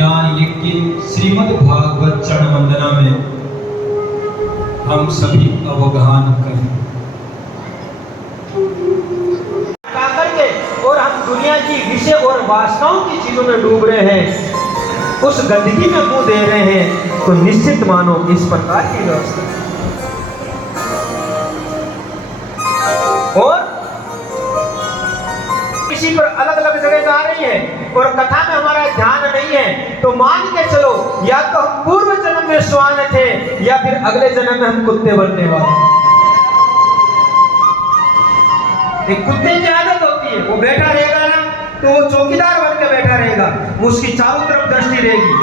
ज्ञान यज्ञ श्रीमद् भागवत चरण वंदना में हम सभी अवगाहन करें। और हम दुनिया की विषय और वासनाओं की चीजों में डूब रहे हैं, उस गंदगी में मुंह दे रहे हैं, तो निश्चित मानो इस प्रकार की व्यवस्था। और किसी पर अलग अलग जगह जा रही है और कथा में हमारा ध्यान नहीं है, तो मान के चलो या तो हम पूर्व जन्म में श्वान थे या फिर अगले जन्म में हम कुत्ते बनने वाले। एक कुत्ते की आदत होती है, वो बैठा रहेगा ना तो वो चौकीदार बन के बैठा रहेगा, उसकी चारों तरफ दृष्टि रहेगी।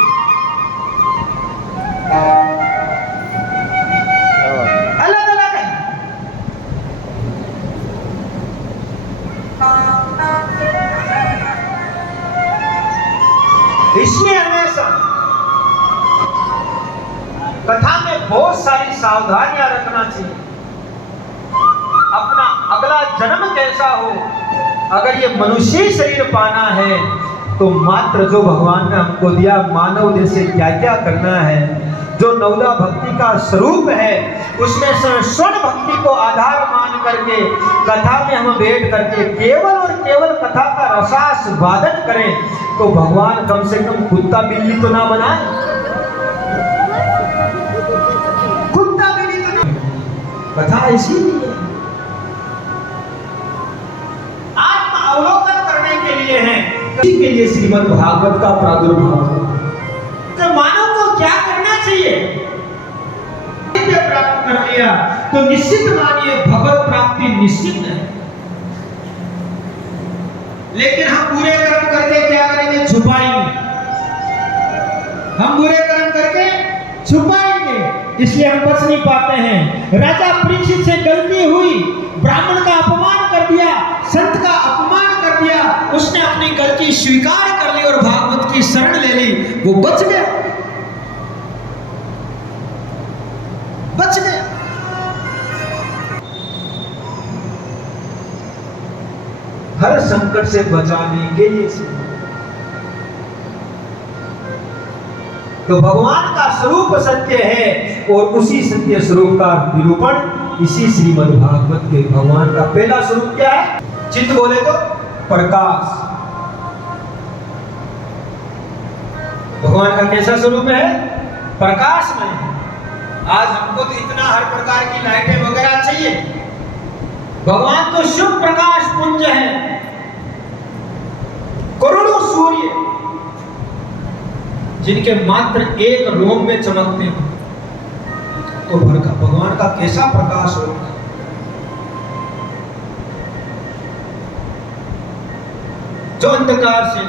अलग अलग है। इसलिए हमेशा कथा में बहुत सारी सावधानियां रखना चाहिए। अपना अगला जन्म कैसा हो, अगर ये मनुष्य शरीर पाना है तो मात्र जो भगवान ने हमको दिया मानव जैसे क्या क्या करना है, जो नवदा भक्ति का स्वरूप है उसमें स्वर्ण भक्ति को आधार मान करके कथा में हम बैठ करके केवल और केवल कथा का रसास्वादन करें, तो भगवान कम से कम कुत्ता बिल्ली तो ना बनाए। कुत्ता बिल्ली तो ना, कथा ऐसी नहीं है, अवलोकन करने के लिए है। इसी के लिए श्रीमद् भागवत का प्रादुर्भाव है। तो मानव को क्या करना चाहिए? प्राप्त कर लिया तो निश्चित मानिए भगवत प्राप्ति निश्चित है। लेकिन हम बुरे कर्म करके क्या करेंगे? छुपाएंगे। हम बुरे कर्म करके छुपाएंगे, इसलिए हम बच नहीं पाते हैं। राजा परीक्षित से गलती हुई, ब्राह्मण का अपमान कर दिया, संत का अपमान कर दिया, उसने अपनी गलती स्वीकार कर ली और भागवत की शरण ले ली, वो बच गया, बच गया। हर संकट से बचाने के लिए तो भगवान का स्वरूप सत्य है और उसी सत्य स्वरूप का निरूपण इसी श्रीमद् भागवत के भगवान का पहला स्वरूप क्या है? चित्त बोले तो प्रकाश। भगवान का कैसा स्वरूप है? प्रकाशमय। आज हमको तो इतना हर प्रकार की लाइटें वगैरह चाहिए, भगवान तो शुभ प्रकाश पुंज है। करोड़ों सूर्य जिनके मात्र एक रोम में चमकते हैं, तो भगवान का कैसा प्रकाश होगा। जो अंधकार से